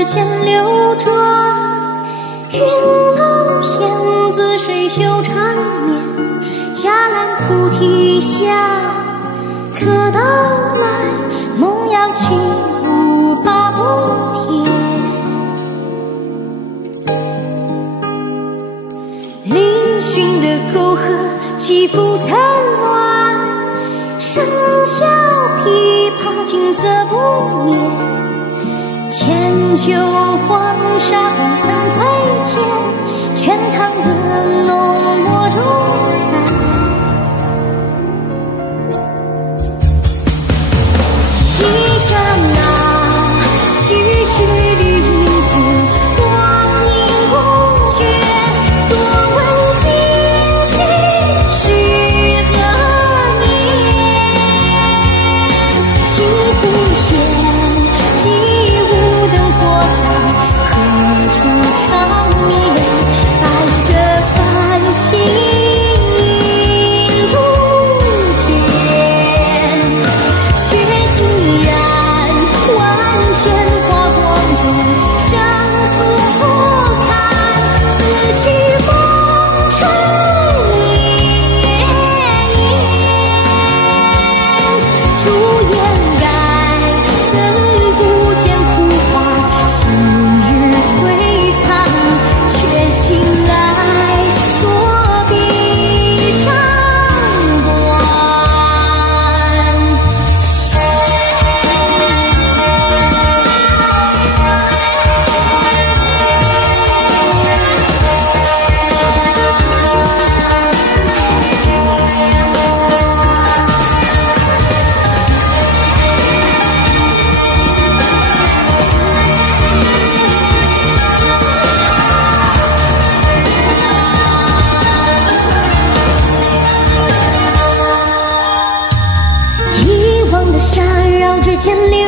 指间流转，云楼仙子水袖缠绵，伽蓝菩提下，可到来梦摇起舞八波天。嶙峋的沟壑起伏层峦，笙箫琵琶景色不灭。千秋黄沙不曾推荐，全唐的浓墨重彩。一刹那，徐徐绿阴符，光阴不觉。所问今夕是何年？青湖轩，几无灯火彩，何处长眠？带着繁星映入天，雪尽染，万千花光中，上溯俯瞰，此去风尘烟烟。朱颜改，怎不见枯花？昔日璀璨，却醒来锁笔上观。遗忘的沙绕指间流